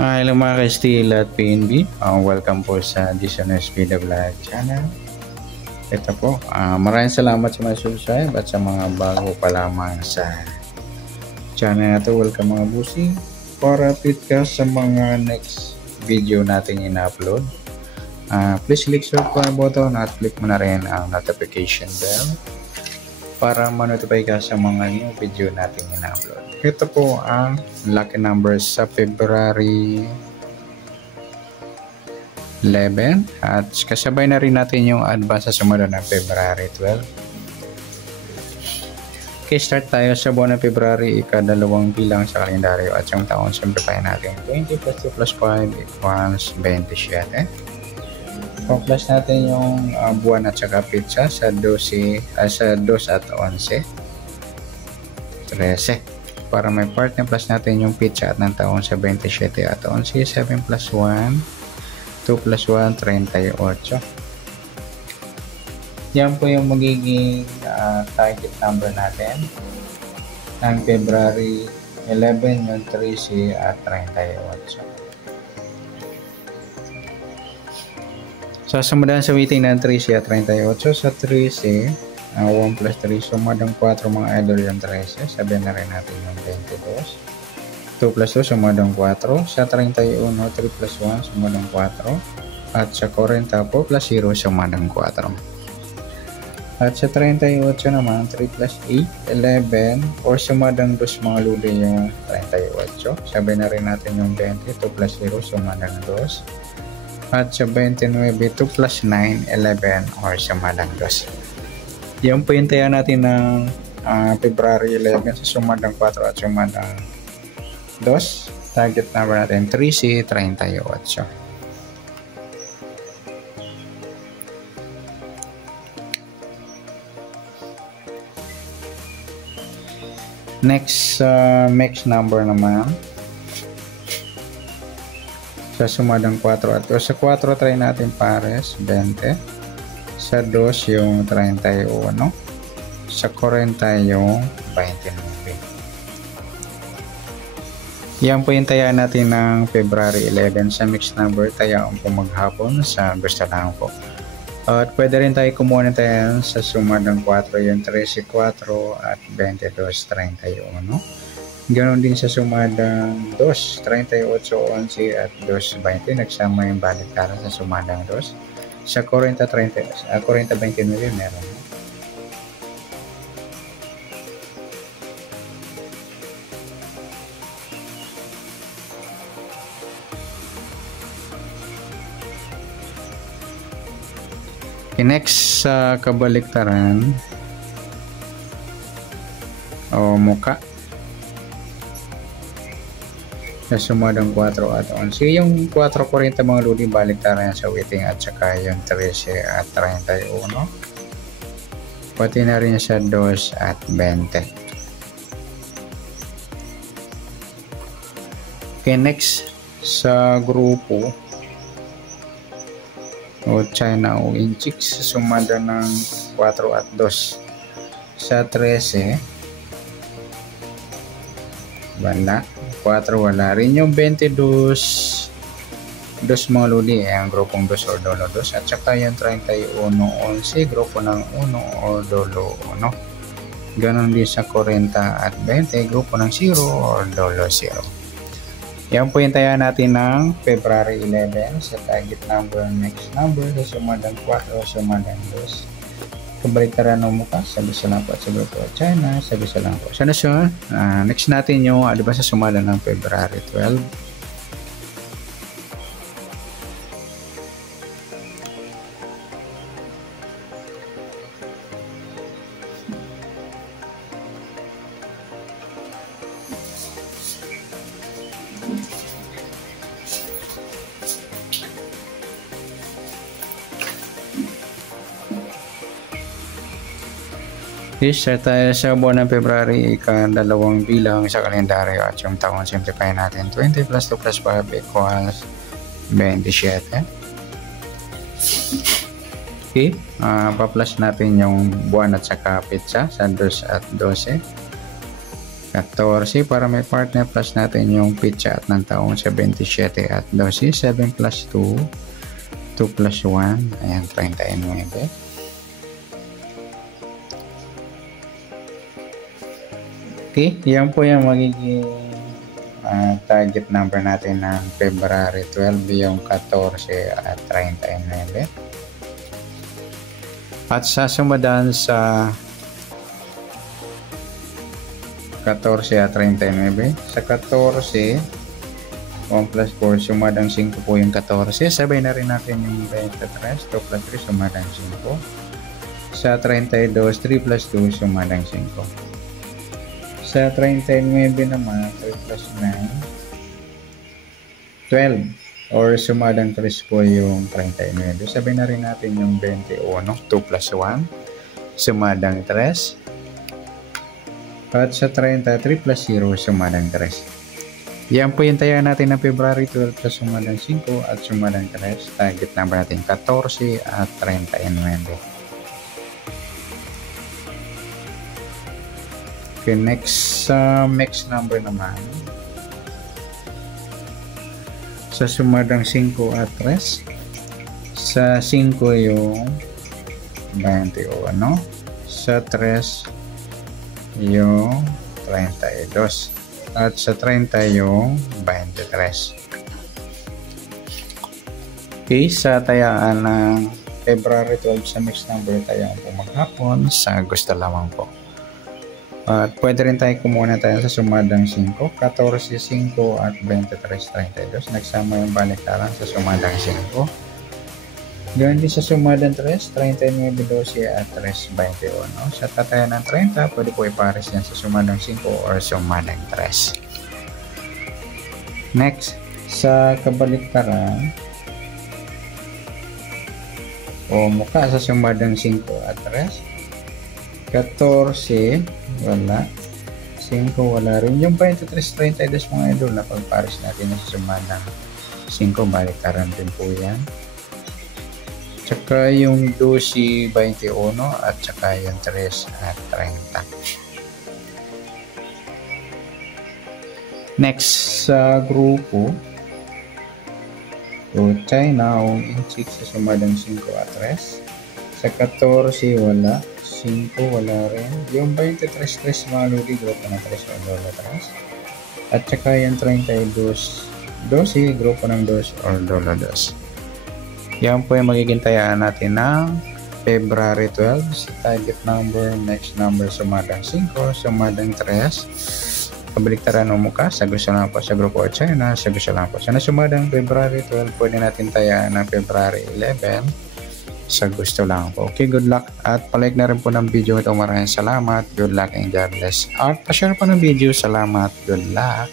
Hello mga ka-Steel at PNB. Welcome po sa Dishonest Vida Vlog channel. Ito po, maraming salamat sa mga subscribe at sa mga bago pa lamang sa channel na ito. Welcome mga busi. Para update ka sa mga next video natin in-upload. Please click subscribe button at click mo na rin ang notification bell para ma-notify ka sa mga new video natin in-upload. Ito po ang lucky numbers sa February 11 at kasabay na rin natin yung advance sa sumunod ng February 12. Okay, start tayo sa buwan ng February, ikadalawang bilang sa kalendaryo at yung taon simplify natin. 20 plus 2 plus 5 equals 27. Plus natin yung buwan at saka pizza sa 12 at 11. 13. Para may part na plus natin yung pizza at ng taon sa 27 at 11. 7 plus 1, 2 plus 1, 38. Yan po yung magiging target number natin ng February 11, yung 13 at 38. So, sumundan sa waiting ng 13 at 38. Sa 13, 1 plus 3, sumadang 4 mga idol yung 13. Sabihin na rin natin yung 22. 2 plus 2, sumadang 4. Sa 31, 3 plus 1, sumadang 4. At sa 40 po, plus 0, sumadang 4. At sa 38 naman, 3 plus 8, 11. Or sumadang 2 mga luli yung 38. Sabihin na rin natin yung 20. 2 plus 0, sumadang 2. At sa 29, 2 plus 9, 11 or sumadang 2. Yan po yung tayo natin ng February 11 sa sumadang 4 at sumadang 2. Target number natin 1338. Next number naman sa sumadang 4 at 2. Sa 4 try natin pares 20. Sa 2 yung 31. Sa 40 yung 29. Yan po yung taya natin ng February 11 sa mixed number. Tayaan po maghapon sa gusto lang po. At pwede rin tayo kumuha na tayo sa sumadang 4 yung 13, 4 at 22, 31. Ganon din sa sumadang 2, 38, 11 at 2, 20. Nagsama yung baliktaran sa sumadang 2. Sa 40, 29 meron. Next sa kabaliktaran o muka sa sumadang 4 at 11. Yung 4.40 mga luli baliktaran sa waiting at saka yung 13 at 31. Pati na rin sa 2 at 20. Okay, next sa grupo o China o Inchicks sumada ng 4 at 2. Sa 13 wala, 4 wala rin yung 22 mga luli ang grupong 2 o dolo 2 at saka yung 31 11 grupo ng 1 o dolo 1. Ganon din sa 40 at 20 grupo ng 0 o dolo 0. Yan po yung taya natin ng February 11 sa target number, next number sa sumadang 4 o sumadang 2. Kabaliktaran ng mukha, sabi sa lang po at sa grupo at China, sabi sa lang po. So, next natin yung diba sa sumadang ng February 12. Start tayo sa buwan ng February, ikadalawang bilang sa kalendaryo at yung taon simplify natin. 20 plus 2 plus 5 equals 27. Okay, pa-plus natin yung buwan at saka pizza sa 2 at 12. 14 para may partner, plus natin yung pitsa at ng taong sa 27 at 12. 7 plus 2, 2 plus 1, ayan, 39. Okay, yan po yung magiging target number natin ng February 12, yung 14 at 39. At sasumadan sa 14 at 39. Sa 14, 1 plus 4, sumadang 5 po yung 14. Sabay na rin natin yung 23. 2 plus 3, sumadang 5. Sa 32, 3 plus 2, sumadang 5. Sa 39 naman, 3 plus 9, 12. Or sumadang 3 po yung 39. Sabay na rin natin yung 21. 2 plus 1, sumadang 3. At sa 33 plus 0, sumadang 3. Yan po yung taya natin ng February 12 plus sumadang 5 at sumadang 3. Target number natin 14 at 39. Okay, next mix number naman. Sa sumadang 5 at 3. Sa 5 yung 21. Sa 3 yung 32 at sa 30 yung 23. Okay, sa tayaan ng February 12 sa mixed number tayaan po maghapon sa gusto lamang po. At pwede rin tayo kumuha tayo sa sumadang 5, 14, 5 at 23, 32. Nagsama yung baliktaran sa sumadang 5. Ganyan din sa sumadang 3, 39, 12 at 3, 21. Sa tatayan ng 30, pwede po ipares yan sa sumadang 5 or sumadang 3. Next, sa kabaliktaran o mukha sa sumadang 5 at 3, 14, wala. 5, wala rin. Yung 23, 32 mga idol na pagpares natin sa sumadang 5, baliktaran din po yan. Tsaka yung 12, 21 at tsaka yung 3 at 30. Next sa grupo, so China o inchik sa sumadang 5 at 3. Sa 14 wala, 5 wala rin. Yung 23, 3 mga ludi, grupo ng 3 o dola 3. At tsaka yung 32, 12, grupo ng 2 or dola 2. Yan po yung magiging tayaan natin ng February 12 sa target number, next number sumadang 5, sumadang 3, kabaliktaran o mukha, sa gusto lang po sa grupo o China, sa gusto lang po. Sa nasumadang February 12, pwede natin tayaan ng February 11, sa gusto lang po. Okay, good luck at palike na rin po ng video ito. Maraming salamat, good luck and God bless. At pa-share po ng video, salamat, good luck.